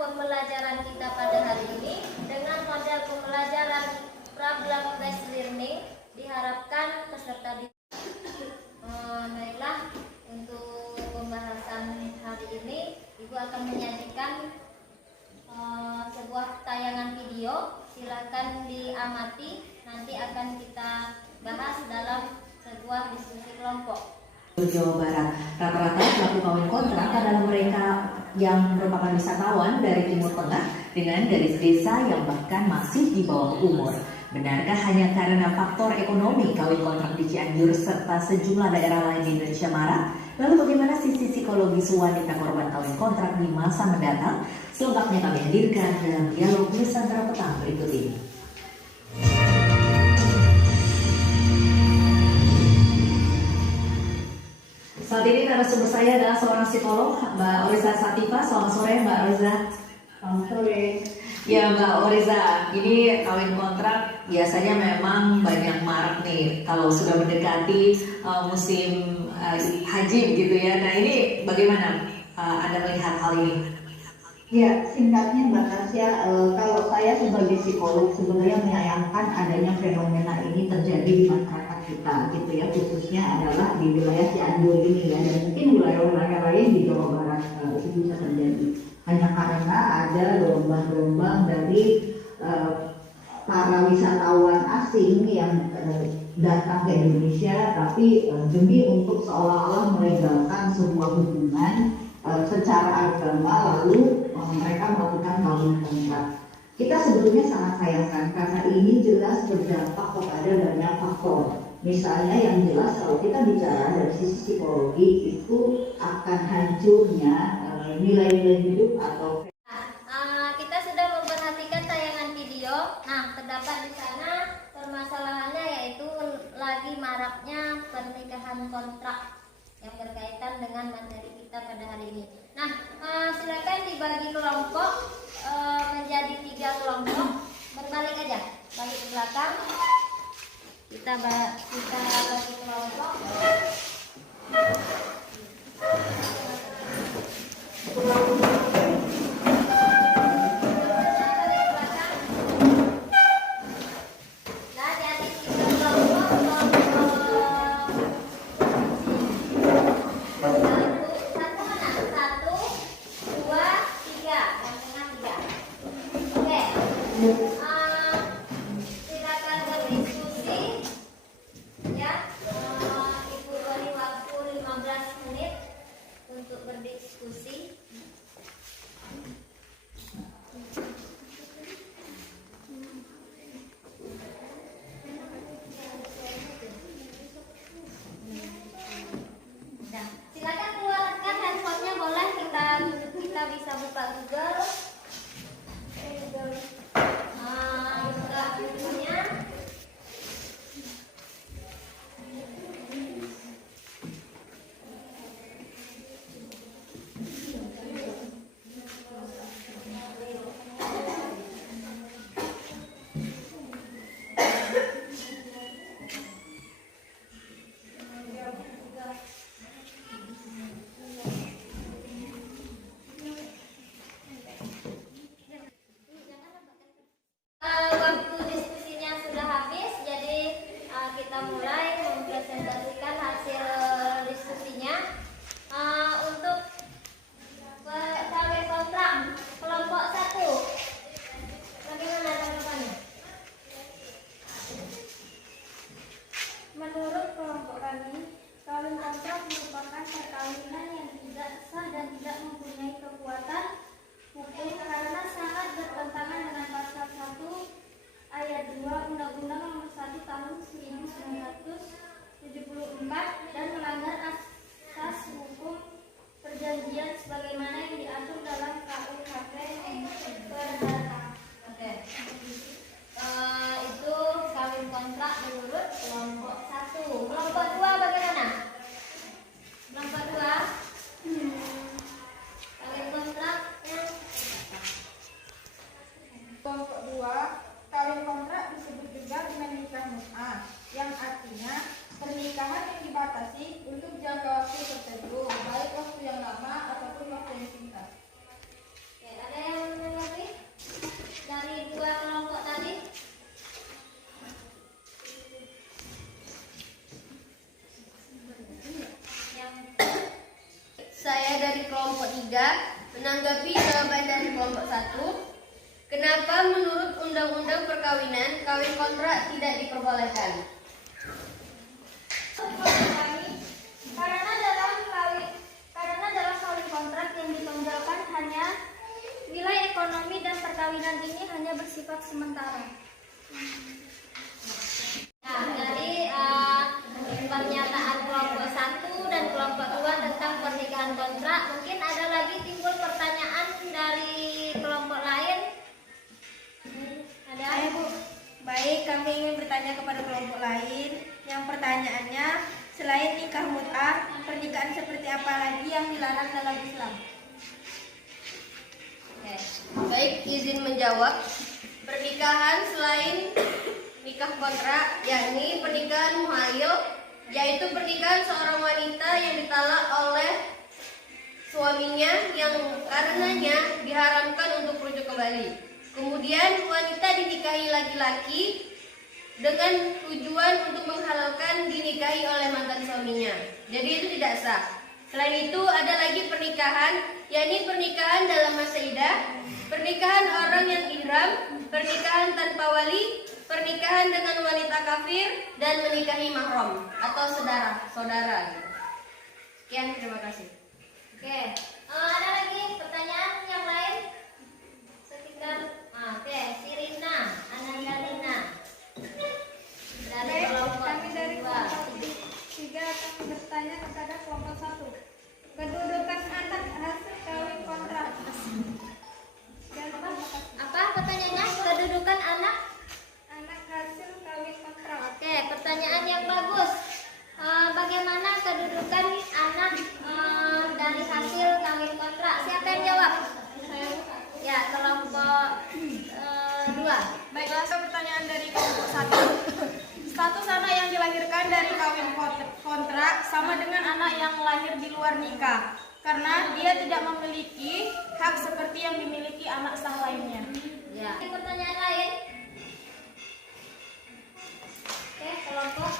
Pembelajaran kita pada hari ini dengan model pembelajaran problem-based learning diharapkan peserta baiklah, untuk pembahasan hari ini Ibu akan menyajikan sebuah tayangan video. Silakan diamati, nanti akan kita bahas dalam sebuah diskusi kelompok. Jawa Barat, rata-rata pelaku kawin kontrak adalah mereka yang merupakan wisatawan dari Timur Tengah dengan garis desa yang bahkan masih di bawah umur. Benarkah hanya karena faktor ekonomi kawin kontrak di Cianjur serta sejumlah daerah lain di Indonesia marak? Lalu bagaimana sisi psikologis wanita korban kawin kontrak di masa mendatang? Selengkapnya kami hadirkan dalam dialog Nusantara Petang berikut ini. Saat ini narasumber saya adalah seorang psikolog, Mbak Oriza Sativa. Selamat sore, Mbak Oriza. Selamat sore. Ya, Mbak Oriza, ini kawin kontrak biasanya memang banyak marak nih kalau sudah mendekati musim haji gitu ya. Nah, ini bagaimana Anda melihat hal ini? Ya, singkatnya Mbak Tasya, kalau saya sebagai psikolog sebenarnya menyayangkan adanya fenomena ini terjadi di masyarakat kita, gitu ya, khususnya adalah di wilayah Cianjur ini ya, dan mungkin wilayah-wilayah lain di Jawa Barat itu bisa terjadi. Hanya karena ada gelombang-gelombang dari para wisatawan asing yang datang ke Indonesia, tapi demi untuk seolah-olah melegalkan sebuah hubungan secara agama, lalu mereka melakukan kawin kontrak. Kita sebetulnya sangat sayangkan karena ini jelas berdampak kepada banyak faktor. Misalnya yang jelas kalau kita bicara dari sisi psikologi itu akan hancurnya nilai-nilai hidup atau kita sudah memperhatikan tayangan video. Nah, terdapat di sana permasalahannya yaitu lagi maraknya pernikahan kontrak yang berkaitan dengan materi kita pada hari ini. Nah, silakan dibagi kelompok menjadi 3 kelompok. Berbalik aja, balik ke belakang. Kita bagi kelompok. Silakan berdiskusi ya. Ibu beri waktu 15 menit untuk berdiskusi. Nah, silakan keluarkan handphonenya, boleh kita bisa buka Google. Buka bukunya. Waktu diskusinya sudah habis, jadi kita mulai mempresentasikan hasil diskusinya. Untuk KW kontrak kelompok 1, bagaimana tanggapannya? Menurut kelompok kami, kawin kontrak merupakan perkawinan yang tidak sah dan tidak mempunyai kekuatan hukum karena sangat bertentangan dengan pasal 1 ayat 2 Undang-Undang Nomor 1 Tahun 1974 dan melanggar asas hukum perjanjian sebagaimana yang diatur dalam KUHP Perdata. Oke. Itu kawin kontrak menurut kelompok 1. Kelompok 2 bagaimana? Kelompok 2 kawin kontraknya. Kelompok 2, kawin kontrak disebut juga dengan nikah mut'ah, yang artinya pernikahan yang dibatasi untuk jangka waktu tertentu, baik waktu yang lama ataupun waktu yang singkat. Oke, ada yang mengerti dari 2 kelompok tadi? Saya dari kelompok 3 menanggapi jawaban dari kelompok 1. Kenapa menurut Undang-Undang Perkawinan kawin kontrak tidak diperbolehkan? Karena dalam kawin kontrak yang ditonjolkan hanya nilai ekonomi dan perkawinan ini hanya bersifat sementara. Nah, dari pernyataan kelompok 1 dan kelompok 2 tentang pernikahan kontrak, mungkin ada lagi timbul pertanyaan dari kelompok lain. Ada? Ayo Bu, baik, kami ingin bertanya kepada kelompok lain. Yang pertanyaannya, selain nikah mut'ah, pernikahan seperti apa lagi yang dilarang dalam Islam? Oke. Baik, izin menjawab. Pernikahan selain nikah kontrak, yakni pernikahan muhayyil, yaitu pernikahan seorang wanita yang ditalak oleh suaminya yang karenanya diharamkan untuk merujuk kembali. Kemudian wanita dinikahi laki-laki dengan tujuan untuk menghalalkan dinikahi oleh mantan suaminya. Jadi itu tidak sah. Selain itu ada lagi pernikahan, yakni pernikahan dalam masa iddah, pernikahan orang yang ihram, pernikahan tanpa wali, pernikahan dengan wanita kafir, dan menikahi mahram atau saudara. Sekian, terima kasih. Oke. Ada lagi pertanyaan yang lain? Sekitar Sirina, Anandalina dari kelompok Kami dari 2. pertanyaannya? Kedudukan anak? Anak hasil kawin kontrak. Oke, pertanyaan yang bagus. Bagaimana kedudukan anak dari hasil kawin kontrak? Siapa yang jawab? Ya, kelompok 2. Baiklah, pertanyaan dari kelompok 1. Status anak yang dilahirkan dari kawin kontrak sama dengan anak yang lahir di luar nikah, karena dia tidak memiliki hak seperti yang dimiliki anak sah lainnya. Ya. Pertanyaan lain? Oke, kelompok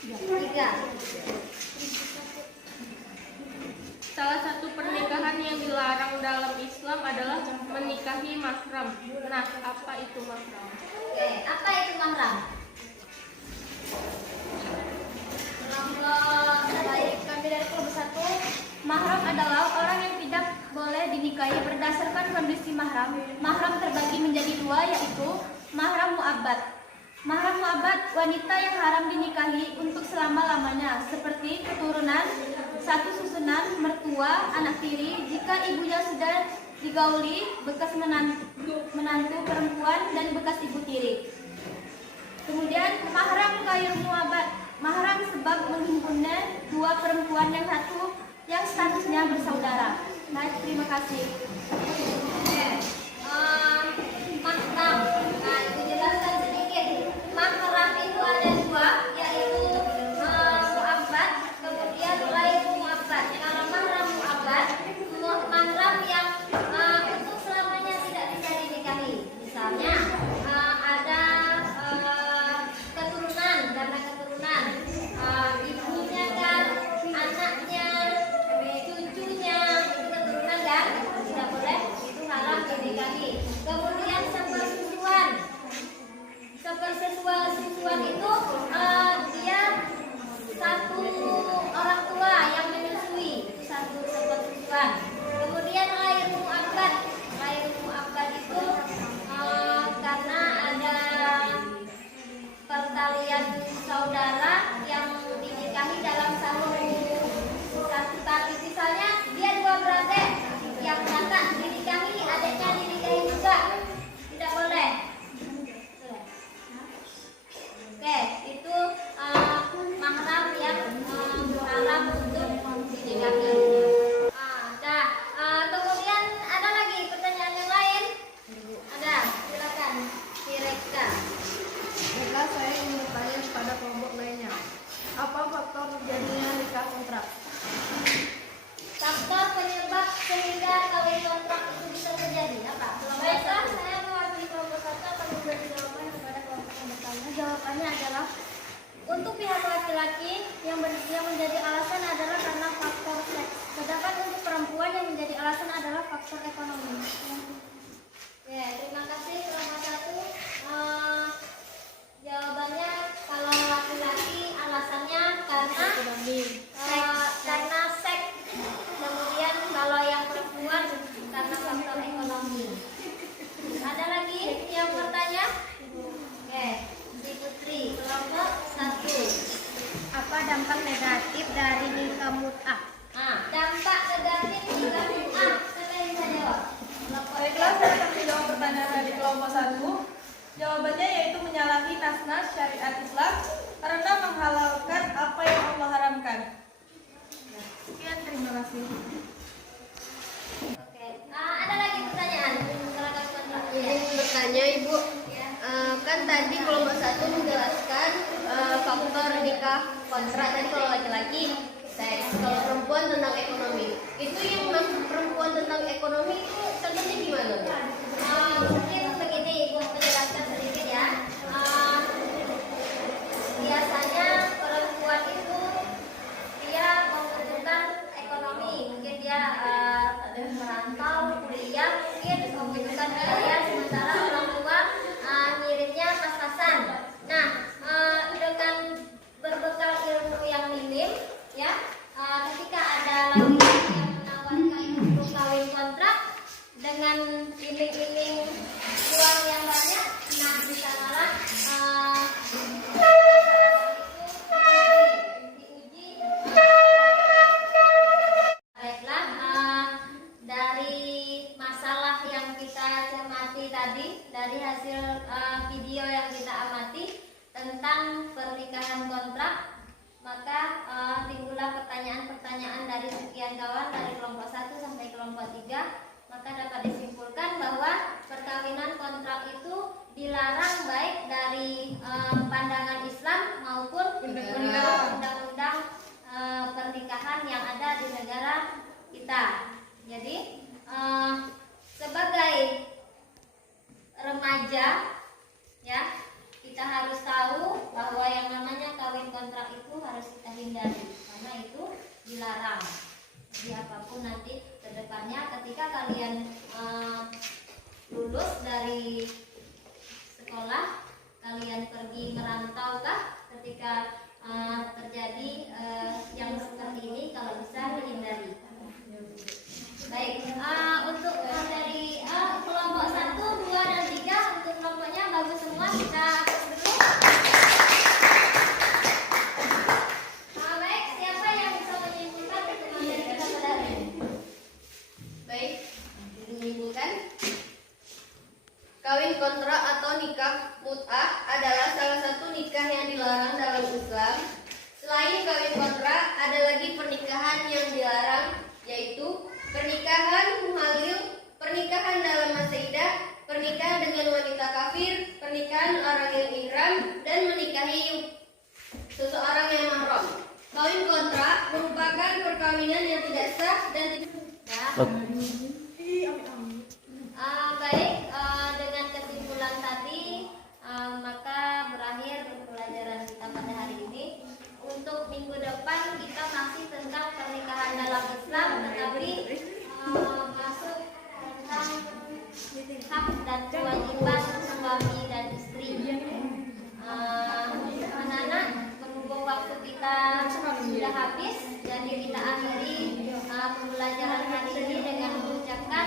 3. Salah satu pernikahan yang dilarang dalam Islam adalah menikahi mahram. Nah, apa itu mahram? Oke, apa itu mahram? Baik, kami dari kelompok 1. Mahram adalah orang yang tidak boleh dinikahi berdasarkan kondisi mahram. Mahram terbagi menjadi 2, yaitu mahram mu'abbad. Mahram mu'abbad, wanita yang haram dinikahi untuk selama-lamanya, seperti keturunan, satu susunan, mertua, anak tiri, jika ibunya sudah digauli, bekas menantu perempuan, dan bekas ibu tiri. Kemudian mahram ghairu mu'abbad, mahram sebab menghimpunnya 2 perempuan yang statusnya bersaudara. Baik, terima kasih. Mahram. Nah, itu jelaskan sedikit. Mahram itu ada 2, yaitu mu'abbad, kemudian ghairu mu'abbad. Kalau mahram mu'abbad, mahram yang untuk selamanya tidak bisa dinikahi. Misalnya ada keturunan, karena keturunan ibunya kan, anaknya, cucunya, itu keturunan kan tidak boleh, itu haram dinikahi. Kemudian sepersusuan itu dia satu orang tua yang menyusui, satu sepersusuan. Kemudian ghairu mu'abbad itu karena ada pertalian saudara yang dinikahi dalam satu tali. Misalnya dia 2 beradik, yang kakak dinikahi, adiknya dinikahi juga, tidak boleh. Oke, itu mahram yang haram untuk dinikahi. Kemudian ada lagi pertanyaan yang lain? Ada, silakan. Direkta. Baiklah, saya ingin bertanya kepada kelompok lainnya. Apa faktor terjadinya nikah kontrak? Faktor penyebab sehingga kawin kontrak itu bisa terjadi apa? Baiklah, saya mewakili kelompok 1 akan memberi jawaban kepada kelompok yang bertanya. Jawabannya adalah untuk pihak laki-laki yang menjadi alasan adalah karena faktor seks. Sedangkan untuk perempuan yang menjadi alasan adalah faktor ekonomi. Ya, terima kasih kelompok 1. Jawabannya kalau laki-laki alasannya karena seks. Kemudian kalau yang perempuan karena faktor ekonomi. Ada lagi yang bertanya? Oke, Si Putri, kelompok 1. Apa dampak negatif dari nikah mut'ah? Dampak negatif nikah mut'ah. Siapa yang bisa jawab? Baiklah, saya akan menjawab pertanyaan dari kelompok 1. Jawabannya yaitu menyalahi nas-nas syariat Islam karena menghalalkan apa yang Allah haramkan. Sekian, terima kasih. Oke, ada lagi pertanyaan? Silakan kontrak. Izin bertanya, Ibu. Kan tadi kelompok 1 menjelaskan faktor nikah kontrak. Tadi kalau laki-laki seks, kalau perempuan tentang ekonomi. Itu yang perempuan tentang ekonomi itu contohnya gimana? Mungkin begini, Ibu menjelaskan sedikit ya. Biasanya perempuan itu dia membutuhkan ekonomi, mungkin dia merantau, kuliah, mungkin membutuhkan biaya, sementara orang tua ngirimnya pas-pasan. Nah, dengan berbekal ilmu yang minim, ya, ketika ada laki-laki yang menawarkan untuk kawin kontrak dengan iming-iming dari hasil video yang kita amati tentang pernikahan kontrak, maka timbullah pertanyaan-pertanyaan dari sekian kawan dari kelompok 1 sampai kelompok 3. Maka dapat disimpulkan bahwa perkawinan kontrak itu dilarang baik dari pandangan Islam maupun undang-undang pernikahan yang ada di negara kita. Jadi sebagai remaja, ya, kita harus tahu bahwa yang namanya kawin kontrak itu harus kita hindari karena itu dilarang. Jadi apapun nanti kedepannya ketika kalian lulus dari sekolah, kalian pergi merantau kah, ketika terjadi yang seperti ini, kalau bisa dihindari. Baik, untuk dari kelompok 1, 2, dan 3 untuk kelompoknya bagus semua, kita hapus dulu. Baik, siapa yang bisa menyimpulkan pertemuan dari kita pada hari ini? Baik, menyimpulkan kawin kontrak atau nikah mut'ah adalah salah satu nikah yang dilarang dalam Islam. Selain kawin kontrak, ada lagi pernikahan yang dilarang, yaitu pernikahan muhalil, pernikahan dalam masa idah, pernikahan dengan wanita kafir, pernikahan orang yang ihram, dan menikahi seseorang yang mahram. Kawin kontrak merupakan perkawinan yang tidak sah dan Baik, dengan kesimpulan tadi maka berakhir pembelajaran kita pada hari ini. Untuk minggu depan kita masih tentang pernikahan dalam Islam, tetapi masuk tentang hak dan kewajiban suami dan istri. Anak-anak, berhubung waktu kita sudah habis, jadi kita akhiri pembelajaran hari ini dengan mengucapkan